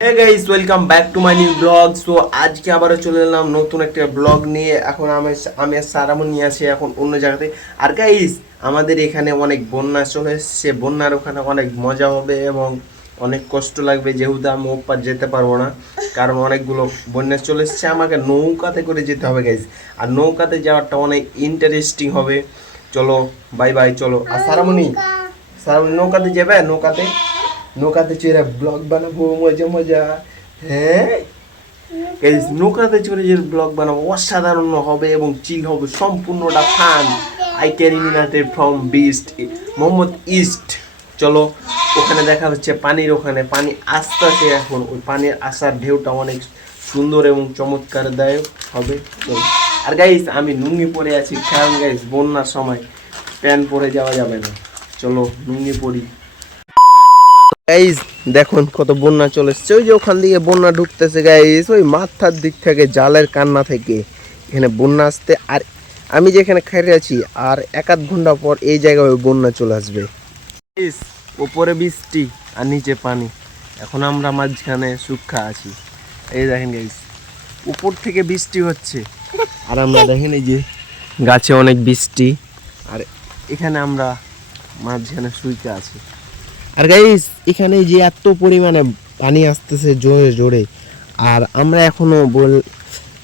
Hey guys welcome back to my new blog. So আজকে আবারও চলে এলাম নতুন একটা ব্লগ নিয়ে। এখন আমি আর সারামন নিয়ে আছি এখন অন্য জায়গাতে। আর গাইস আমাদের এখানে অনেক বন্যা চলে এসছে, বন্যার ওখানে অনেক মজা হবে এবং অনেক কষ্ট লাগবে, যেহেতু আমি ওপার যেতে পারবো না, কারণ অনেকগুলো বন্যা চলে এসছে। আমাকে নৌকাতে করে যেতে হবে গাইস, আর নৌকাতে যাওয়াটা অনেক ইন্টারেস্টিং হবে। চলো বাই বাই, চলো। আর সারামনি নৌকাতে যাবে? নৌকাতে চড়ে ব্লগ বানাবো, মজা মজা। হ্যাঁ গাইস, নৌকাতে চড়ে যে ব্লগ বানাবো অসাধারণ হবে এবং চিল হবে, সম্পূর্ণটা fun. I can eliminated from Beast Mohammad east. চলো ওখানে দেখা হচ্ছে, পানির ওখানে পানি আসতেছে এখন, ওই পানির আসার ঢেউটা অনেক সুন্দর এবং চমৎকারদায়ক হবে। চলো। আর গাইস আমি লুঙ্গি পরে আছি, কারণ গাইস বন্যার সময় প্যান্ট পরে যাওয়া যাবে না। চলো লুঙ্গি পরি। গাইস দেখুন কত বন্যা চলে এসছে, ওই যে ওখান দিকে বন্যা ঢুকতেছে গাইস, ওই মাথার দিক থেকে, জালের কান্না থেকে এখানে বন্যা আসতে। আর আমি যেখানে খাইরে আছি আর এক আধ ঘন্টা পর এই জায়গায় ওই বন্যা চলে আসবে। উপরে বৃষ্টি আর নিচে পানি, এখন আমরা মাঝখানে সুক্ষা আছি। এই দেখেন গাইস, উপর থেকে বৃষ্টি হচ্ছে আর আমরা দেখেন এই যে গাছে অনেক বৃষ্টি, আর এখানে আমরা মাঝখানে সুইকা আছি। আর গাইস এখানে যে এত পরিমাণে পানি আসতেছে জোরে জোরে, আর আমরা এখনো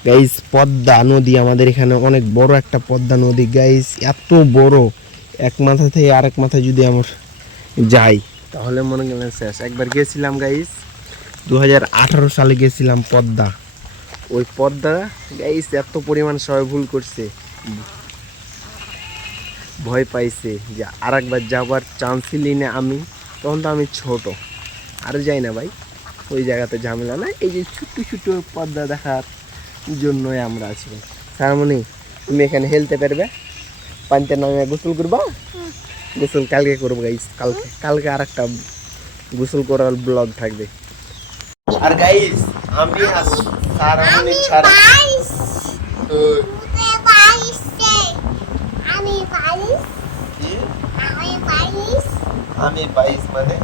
গাইস পদ্মা নদী, আমাদের এখানে অনেক বড় একটা পদ্মা নদী গাইস, এত বড়, এক মাথা থেকে আরেক মাথা যদি আমরা যাই তাহলে মনে গেলেন শেষ। একবার গেছিলাম গাইস 2018 সালে গেছিলাম পদ্মা, ওই পদ্মা গাইস এত পরিমাণ সবাই ভুল করছে, ভয় পাইছে যে আর একবার যাবার চান্সই না আমি, তখন তো আমি ছোট, আর যাই না ভাই ওই জায়গাতে, ঝামেলা না। এই যে ছোট্ট ছোট্ট পর্দা দেখার জন্যই আমরা আছি। সারমনি তুমি এখানে হেলতে পারবে? পানিতে নামে গোসল করবা? গোসল কালকে করবো গাইস, কালকে আর একটা গোসল করার ব্লগ থাকবে। আর গাইস আমি সারমনি ছাড়া আমি 22 মানে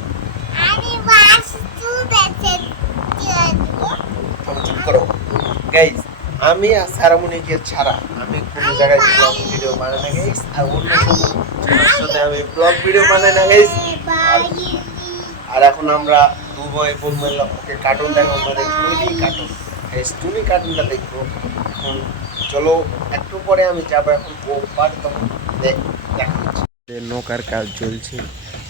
চুপ করো গাইস, আমি আর সারামনিকে ছাড়া আমি কোনো জায়গায় ব্লগ ভিডিও বানাই না গাইস, আর অন্য কোনো সাথে আমি ব্লগ ভিডিও বানাই না গাইস। আর এখন আমরা দুবাই বোন মেলা ওকে কার্টুন দেখো, আমাদের টুনি কার্টুন গাইস, টুনি কার্টুনটা দেখবো। এখন চলো একটু পরে আমি যাবো এখন ওপার, তখন দেখা হচ্ছে। নৌকার কাজ চলছে,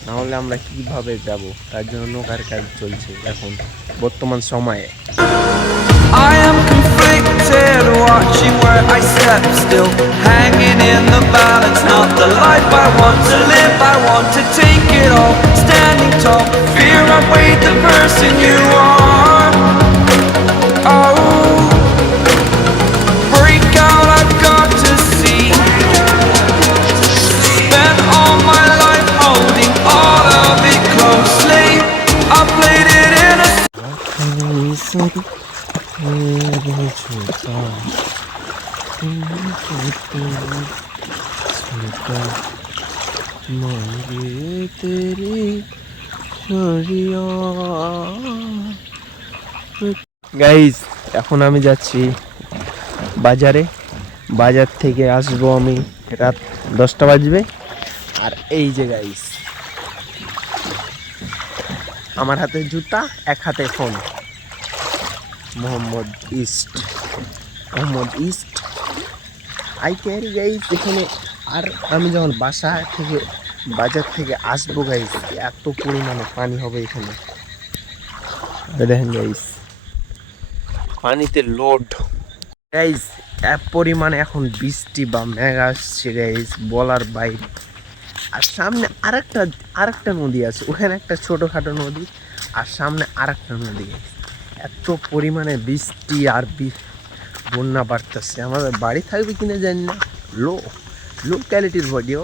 না হলে আমরা কিভাবে যাব, তার জন্য নৌকার কাজ চলছে এখন বর্তমান সময়ে। I am conflicted, watching where I step still, hanging in the balance, not the life I want to live. I want to take it all, standing tall, fear I weighed the person you are. Oh, break out, I've got to see. Spent all my life holding all of it closely. I played it in a guys এখন আমি যাচ্ছি বাজারে, বাজার থেকে আসবো আমি রাত 10টা বাজবে। আর এই যে গাইস আমার হাতে জুতা, এক হাতে phone, Mohammad East Eye carry guys এখানে। আর আমি যখন বাজার থেকে আসবো গাইস, এত পরিমাণে পানি হবে এখানে, দেখেন গাইস পানিতে লোড গাইস, এক পরিমাণে এখন বৃষ্টি বা মেঘ আসছে গাইস বলার বাইরে। আর সামনে আরেকটা নদী আছে, ওখানে একটা ছোটোখাটো নদী, আর সামনে আরেকটা নদী গাইস। এত পরিমাণে বৃষ্টি আর বন্যা বাড়তেছে, আমাদের বাড়ি থাকবে কিনা জানি না। লো কোয়ালিটির video.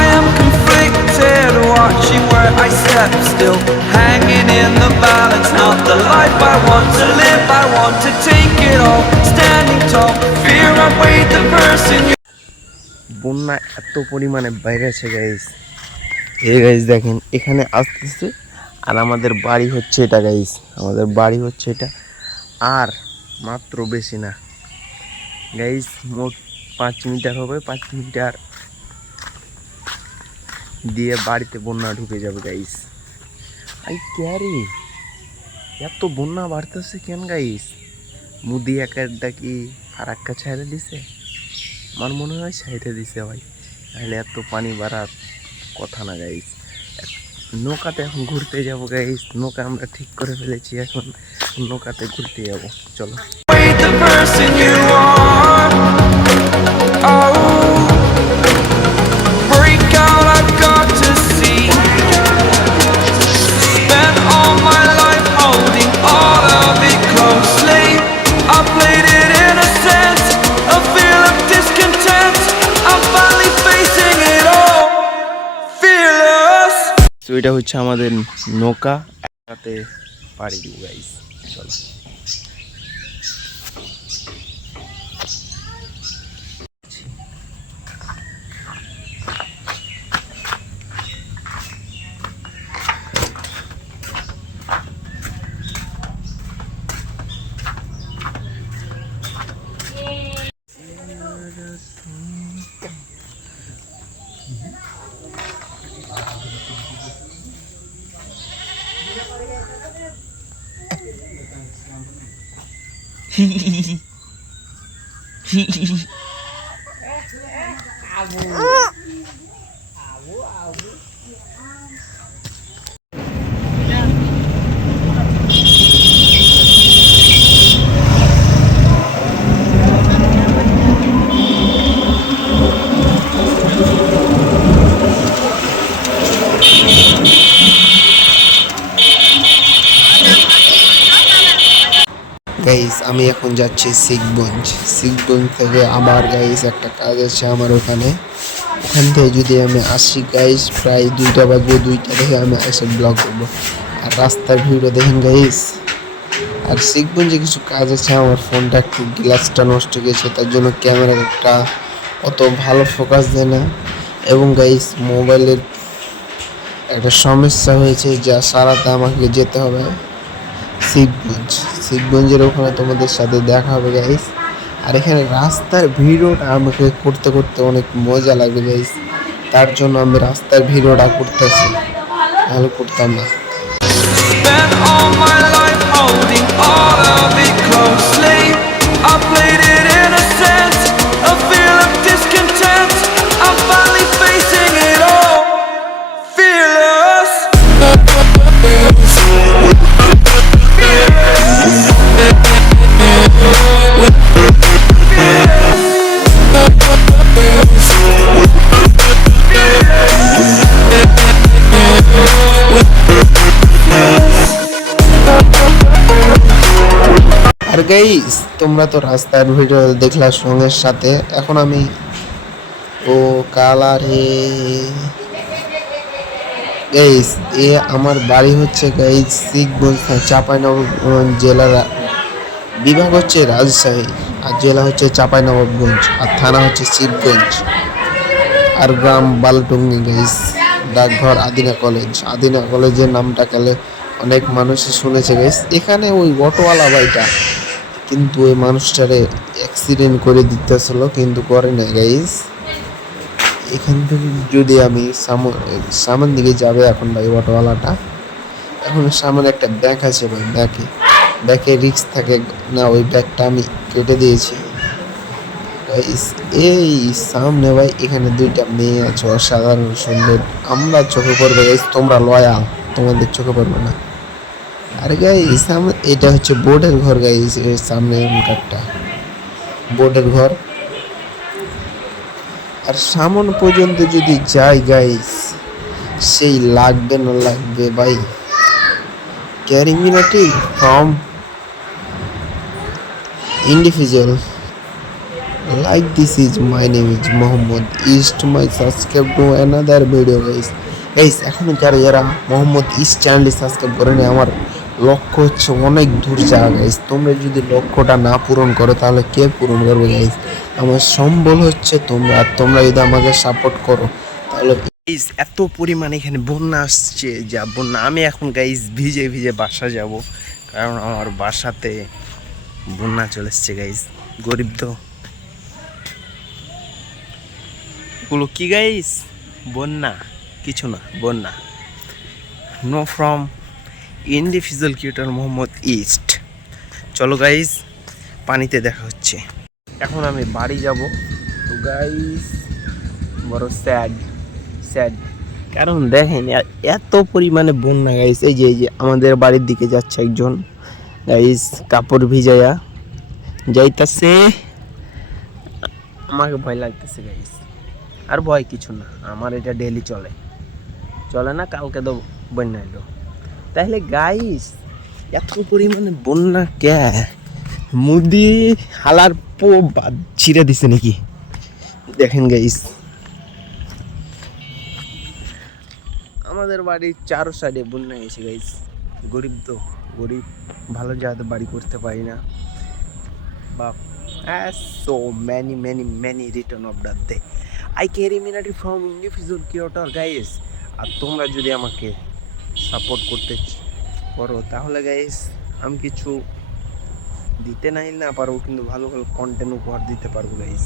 I am conflicted, watching where I step still, hanging in the balance, not the life I want to live. I want to take it all, standing tall, fear I weighed the person you. বন্যা এত পরিমাণে বাইরেছে guys, এই guys দেখেন এখানে আসতেছে আর আমাদের বাড়ি হচ্ছে এটা গাইস, আমাদের বাড়ি হচ্ছে এটা। আর মাত্র বেশি না গাইস, মোট 5 মিটার হবে, 5 মিটার দিয়ে বাড়িতে বন্যা ঢুকে যাবে গাইস। আই ক্যারি এত বন্যা বাড়তেছে কেন গাইস? মুদি একটা কি ফারাক্কা ছেড়ে দিছে? আমার মনে হয় ছেড়ে দিছে ভাই, তাহলে এত পানি বাড়ার কথা না গাইস। নৌকাতে এখন ঘুরতে যাব গাইস, নৌকা আমরা ঠিক করে ফেলেছি, এখন নৌকাতে ঘুরতে যাব, চলো। Wait, the person you are. Oh, break out, I've got to see. Spent all my life holding all of it closely. I played it innocent, a feel of discontent. I'm finally facing it all, fearless. তো এটা হচ্ছে আমাদের নৌকা, একসাথে পাড়ি দিব guys, চলো। Guys আমি এখন যাচ্ছি শিখগঞ্জ, শিখগঞ্জ থেকে আবার গাইস একটা কাজ আছে আমার ওখানে, ওখান থেকে যদি আমি আসি গাইস প্রায় 2টা বাজবে, 2টা থেকে আমি এসে ব্লগ করবো। আর রাস্তার ভিড়ও দেখেন গাইস। আর শিখগঞ্জে কিছু কাজ আছে, আমার ফোনটা একটু গ্লাসটা নষ্ট হয়ে গেছে, তার জন্য ক্যামেরাটা অত ভালো ফোকাস দেয় না, এবং গাইস মোবাইলের একটা সমস্যা হয়েছে, যা সারাতে আমাকে যেতে হবে শিখগঞ্জ। শিখগঞ্জের ওখানে তোমাদের সাথে দেখা হবে গাইস। আর এখানে রাস্তার ভিডিওটা আমাকে করতে করতে অনেক মজা লাগবে গাইস, তার জন্য আমি রাস্তার ভিডিওটা করতেছি, নাহলে করতাম না। Spent all my life holding all of it closely. I played it innocent, a feel of discontent. I'm finally facing it all, fearless. আর গাইস তোমরা তো রাস্তার ভিডিও দেখলা সঙ্গের সাথে, এখন আমি ও কালারে গাইস এ আমার বাড়ি হচ্ছে গাইস শিখগঞ্জ, চাঁপাইনবাবগঞ্জ জেলার বিভাগ হচ্ছে রাজশাহী, আর জেলা হচ্ছে চাঁপাইনবাবগঞ্জ, আর থানা হচ্ছে শিবগঞ্জ, আর গ্রাম বালুটুঙ্গি গাইস। ডাকঘর আদিনা কলেজ, আদিনা কলেজের নামটা গেলে অনেক মানুষই শুনেছে গাইস। এখানে ওই অটোওয়ালা ভাইটা কিন্তু ওই মানুষটারে অ্যাক্সিডেন্ট করে দিতেছিল, কিন্তু করে না গাইস। এখান থেকে যদি আমি সামন দিকে যাবে এখন ভাই অটোওয়ালাটা, এখন সামনে একটা ব্যাগ আছে ভাই, ব্যাগে রিস্ক থাকে না, ওই ব্যাগটা আমি কেটে দিয়েছি গাইস। এই সামনে ভাই এখানে 2টা মেয়ে আছে অসাধারণ সুন্দর, আমরা চোখে পড়বে গাইস, তোমরা লয়াল, তোমাদের চোখে পড়বে না। আরে গাইস সামনে এটা হচ্ছে বোর্ডের ঘর গাইস, এর সামনে একটা বোর্ডের ঘর। আর সামন পর্যন্ত যদি যাই গাইস সেই লাগবে না লাগবে ভাই। CarryMinati from individual like this is my name is Mohammad East, my subscribe to another video guys। এখন যারা মোহাম্মদ ইস্ট চ্যানেলটি সাবস্ক্রাইব করেনি, আমার লক্ষ্য হচ্ছে অনেক দূর যাওয়া গাইস। তোমরা যদি লক্ষ্যটা না পূরণ করো তাহলে কে পূরণ করবে গাইস? আমার সম্বল হচ্ছে তোমরা, আর তোমরা যদি আমাকে সাপোর্ট করো তাহলে গাইস এত পরিমাণে এখানে বন্যা আসছে, যা বন্যা। আমি এখন গাইস ভিজে ভিজে বাসা যাব, কারণ আমার বাসাতে বন্যা চলে এসছে গাইস। গরিব তো। এগুলো কি গাইস? বন্যা, কিছু না, বন্যা। No from individual cuter Mohammad east. চলো গাইস, পানিতে দেখা হচ্ছে। এখন আমি বাড়ি যাব। তো গাইস বড় স্যাড, কারণ দেখেন এত পরিমাণে বন্যা গাইস। এই যে আমাদের বাড়ির দিকে যাচ্ছে একজন গাইস, কাপড় ভিজাইয়া যাইতাছে। আমাকে ভয় লাগতেছে গাইস। আর ভয় কিছু না, আমার এটা ডেলি চলে না, কালকে তো বন্যা এলো। তাহলে গাইস এত পরিমাণে বন্যা কে? মুদি হালার পো ছিঁড়ে দিছে নাকি? দেখেন গাইস, আমাদের বাড়ির চারো সাইডে বন্যা গেছে গাইস। গরিব তো, গরিব, ভালো জায়গাতে বাড়ি করতে পারি না। বাপ, so many return of that day. I carry immunity from individual creator guys. আর তোমরা যদি আমাকে সাপোর্ট করতে পারো তাহলে গাইস আমি কিছু দিতে না পারবো, কিন্তু ভালো ভালো কন্টেন্ট উপহার দিতে পারবো গাইস।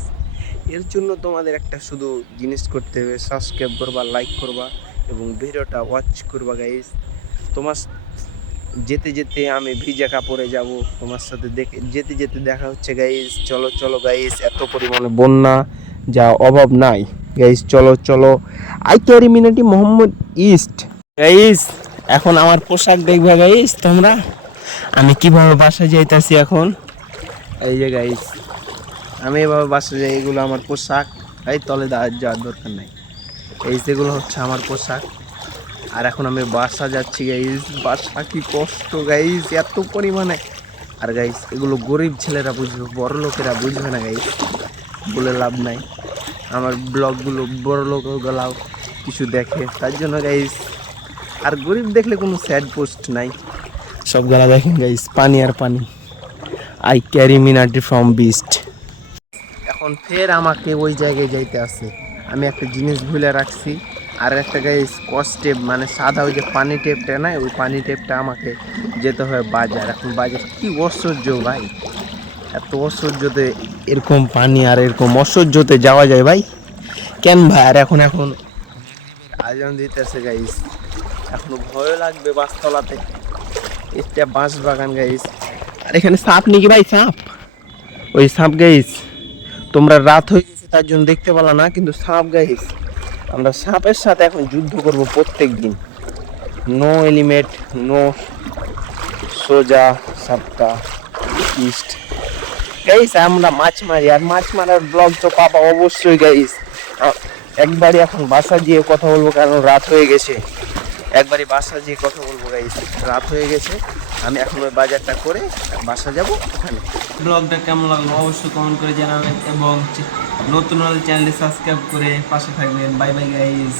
এর জন্য তোমাদের একটা শুধু জিনিস করতে হবে, সাবস্ক্রাইব করবা, লাইক করবা এবং ভিডিওটা ওয়াচ করবা গাইস। তোমার যেতে যেতে আমি ভিজা কাপড়ে যাব, তোমার সাথে যেতে যেতে দেখা হচ্ছে গাইস। চলো গাইস, এত পরিমাণে বন্যা যা অভাব নাই গাইস। চলো I CarryMinati Mohammad east guys. এখন আমার পোশাক দেখবে গাইস তোমরা, আমি কিভাবে বাসায় যাইতাছি এখন। এই যে গাইস আমি এভাবে বাসায় যাই, এগুলো আমার পোশাক। এই তলে যাওয়ার দরকার নাই। এই যেগুলো হচ্ছে আমার পোশাক। আর এখন আমি বাসা যাচ্ছি গাইস। বাসা কি কষ্ট গাইস, এত পরিমাণে। আর গাইস এগুলো গরিব ছেলেরা বুঝবে, বড় লোকেরা বুঝবে না গাইস, বলে লাভ নাই। আমার ব্লগগুলো বড় লোকগুলাও কিছু দেখে, তার জন্য গাইস। আর গরিব দেখলে কোনো স্যাড পোস্ট নাই, সব গলা দেখেন গাইস, পানি আর পানি। I CarryMinati from Beast. এখন ফের আমাকে ওই জায়গায় যাইতে আছে। আমি একটা জিনিস ভুলে রাখছি। আর একটা গাইস টেপ, মানে সাদা ওই যে পানি টেপটা নাই, ওই পানি টেপটা আমাকে যেতে হয় বাজার। এখন বাজার কি অসহ্য ভাই, এত অসহ্যতে এরকম পানি আর এরকম অসহ্যতে যাওয়া যায় ভাই, কেন ভাই? আর এখন আয়োজন দিতেছে গাইস, এখনো ভয় লাগবে বাসতলাতে। এটা বাঁশ বাগান গাইস। আর এখানে সাপ নাকি ভাই? সাপ, ওই সাপ গাইস। তোমরা রাত হয়ে গেছে তার জন্য দেখতে পেলা না, কিন্তু সাপ গাইস। আমরা সাপের সাথে এখন যুদ্ধ করব প্রত্যেক দিন। নো এলিমেট, নো সোজা সাপটা ইস্ট গাইস। আমরা মাছ মারি, আর মাছ মারার ব্লগ তো পাবা অবশ্যই গাইস। একবারই এখন বাসা গিয়ে কথা বলবো, কারণ রাত হয়ে গেছে। একবারই বাসা গিয়ে কথা বলবো গাইস, রাত হয়ে গেছে। আমি এখন ওই বাজারটা করে বাসা যাব ওখানে। ব্লগটা কেমন লাগলো অবশ্যই কমেন্ট করে জানাবেন, এবং নতুন হলে চ্যানেলটি সাবস্ক্রাইব করে পাশে থাকবেন। Bye bye guys.